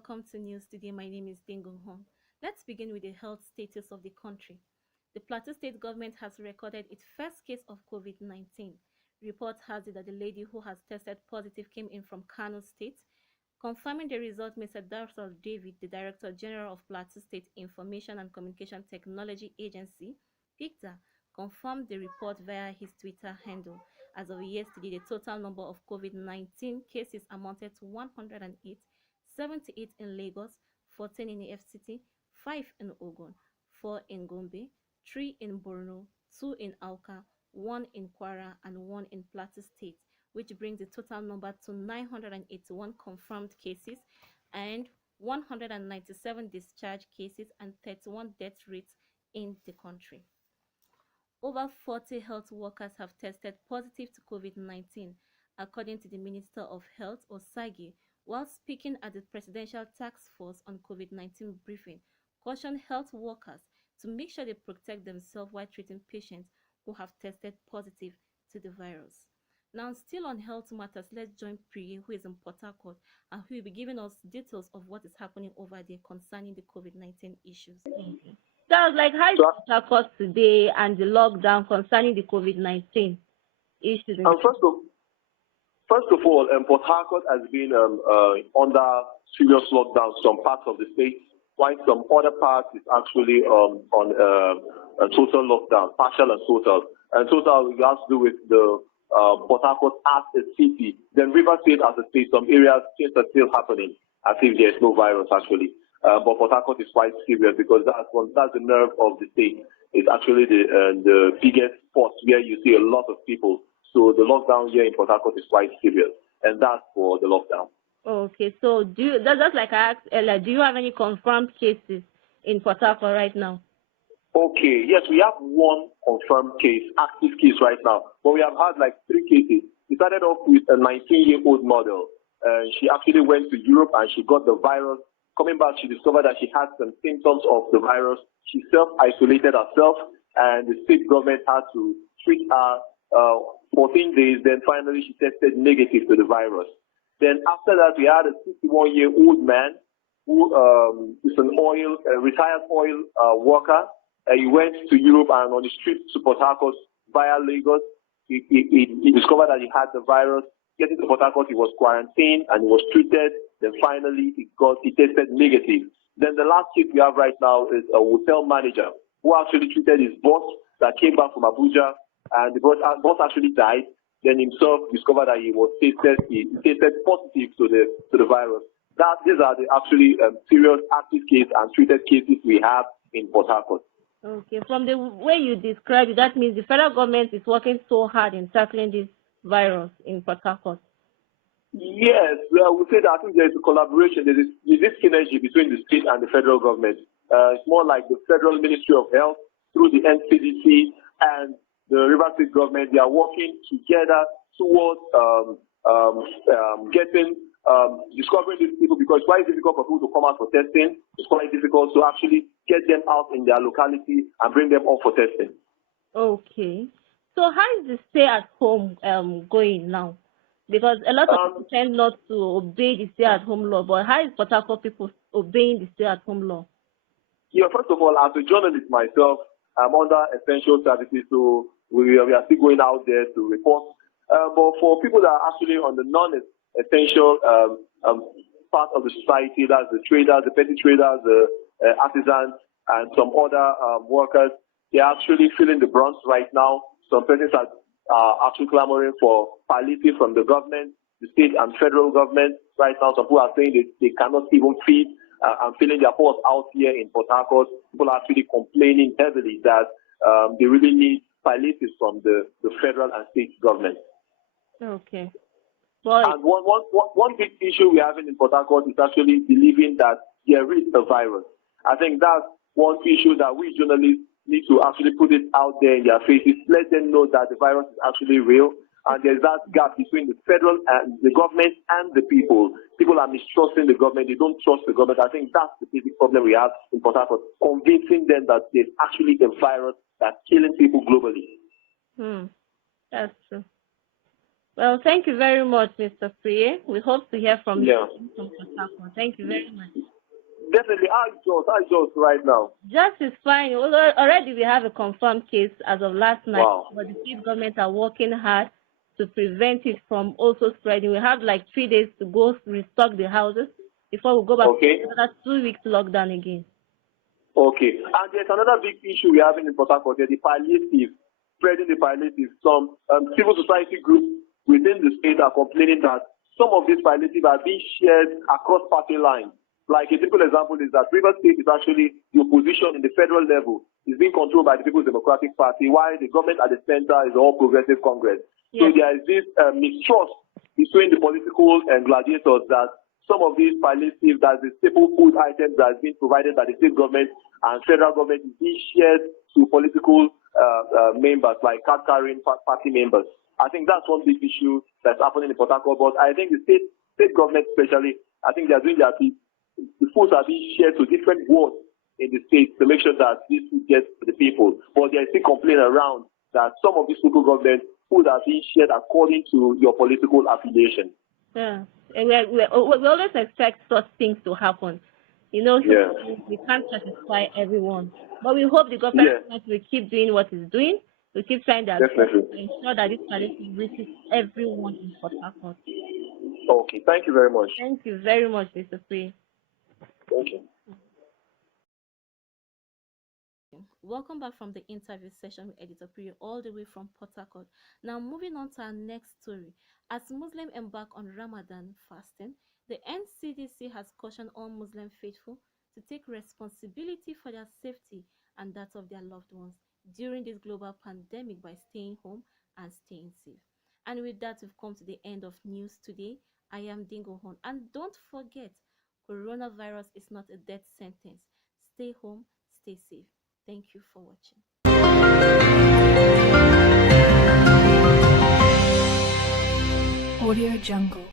welcome to News Today. My name is Dingo Hong. Let's begin with the health status of the country. The Plateau State government has recorded its first case of COVID-19. Report has it that the lady who has tested positive came in from Kano State. Confirming the result, Mr. Darrell David, the Director General of Plateau State Information and Communication Technology Agency, PICTA, confirmed the report via his Twitter handle. As of yesterday, the total number of COVID-19 cases amounted to 108, 78 in Lagos, 14 in the FCT, 5 in Ogun, 4 in Gombe, 3 in Borno, 2 in Auka, 1 in Kwara, and 1 in Plateau State, which brings the total number to 981 confirmed cases and 197 discharge cases and 31 death rates in the country. Over 40 health workers have tested positive to COVID-19, according to the Minister of Health, Osagi, while speaking at the Presidential Task Force on COVID-19 briefing, cautioned health workers to make sure they protect themselves while treating patients who have tested positive to the virus. Now, still on health matters, let's join Priye, who is in Port Harcourt, and who will be giving us details of what is happening over there concerning the COVID-19 issues. Okay. So I was like, how is Port Harcourt today and the lockdown concerning the COVID-19 issues? First of all, Port Harcourt has been under serious lockdown some parts of the state, while some other parts is actually on a total lockdown, partial and total. And total has to do with the Port Harcourt as a city. Then River State as a state, some areas things are still happening as if there's no virus actually. But Port Harcourt is quite serious because that's the nerve of the state. It's actually the biggest spot where you see a lot of people. So the lockdown here in Port Harcourt is quite serious, and that's for the lockdown. Okay, so that's like I asked earlier, do you have any confirmed cases in Port Harcourt right now? Okay, yes, we have one confirmed case, active case right now, but we have had like 3 cases. We started off with a 19-year-old model. She actually went to Europe and she got the virus. Coming back, she discovered that she had some symptoms of the virus. She self-isolated herself, and the state government had to treat her 14 days. Then finally, she tested negative to the virus. Then after that, we had a 61-year-old man who is a retired oil worker. He went to Europe, and on the street to Port Harcourt via Lagos, he discovered that he had the virus. Getting to Port Harcourt, he was quarantined and he was treated. Then finally, he tested negative. Then the last case we have right now is a hotel manager who actually treated his boss that came back from Abuja, and the boss actually died. Then himself discovered that he tested positive to the virus. These are the actually serious active cases and treated cases we have in Port Harcourt. Okay, from the way you describe it, that means the federal government is working so hard in tackling this virus in Port Harcourt. Yes, I would say that I think there is a collaboration. There is this synergy between the state and the federal government. It's more like the Federal Ministry of Health through the NCDC and the River State government. They are working together towards discovering these people, because it's quite difficult for people to come out for testing. It's quite difficult to actually get them out in their locality and bring them up for testing. Okay. So how is the stay at home going now? Because a lot of people tend not to obey the stay at home law, but how is Port Harcourt people obeying the stay at home law? Yeah, first of all, as a journalist myself, I'm under essential services, so we are still going out there to report. But for people that are actually on the non-essential part of the society, that's the traders, the petty traders, the artisans, and some other workers, they're actually feeling the brunt right now. Some persons are actually clamoring for palliative from the government, the state and federal government. Right now, some people are saying they cannot even feed and feeling their pulse out here in Port Harcourt. People are actually complaining heavily that they really need palliative from the federal and state government. Okay. And one big issue we're having in Port Harcourt is actually believing that there is a virus. I think that's one issue that we journalists need to actually put it out there in their faces, let them know that the virus is actually real. And there's that gap between the federal and the government and the people. People are mistrusting the government. They don't trust the government. I think that's the basic problem we have in Port Harcourt, convincing them that there's actually a virus that's killing people globally. That's true. Well, thank you very much, Mr. Priye. We hope to hear from Yeah. you from Port Harcourt. Thank you very much. Definitely. I just right now. Just is fine. Already we have a confirmed case as of last night, Wow. but the state government are working hard to prevent it from also spreading. We have like 3 days to go restock the houses before we go back Okay. to another 2 weeks lockdown again. Okay. And there's another big issue we're having in Port Harcourt, the palliative, spreading the palliative. Some civil society groups within the state are complaining that some of these palliative are being shared across party lines. Like a typical example is that Rivers State is actually the opposition in the federal level is being controlled by the People's Democratic Party, while the government at the center is the All Progressive Congress. Yes. So there is this mistrust between the political gladiators that some of these palliative, that the staple food items that has been provided by the state government and federal government is being shared to political members, like card carrying party members. I think that's one big issue that's happening in Port Harcourt. But I think the state government especially, I think they are doing their bit. The foods are being shared to different wards in the state to make sure that this food gets to the people. But there is still complaint around that some of these local government food are being shared according to your political affiliation. Yeah. And we always expect such things to happen. You know, Yeah. we can't satisfy everyone. But we hope the government will keep doing what it's doing. We keep trying their best Definitely. to ensure that this palliative reaches everyone in Port Harcourt. Okay, thank you very much. Thank you very much, Mr. Free. Thank you. Welcome back from the interview session with Editor Priya all the way from Port Harcourt. Now moving on to our next story. As Muslims embark on Ramadan fasting, the NCDC has cautioned all Muslim faithful to take responsibility for their safety and that of their loved ones during this global pandemic by staying home and staying safe. And with that, we've come to the end of news today. I am Dingo Hon, and don't forget, coronavirus is not a death sentence. Stay home, stay safe. Thank you for watching. Audio Jungle.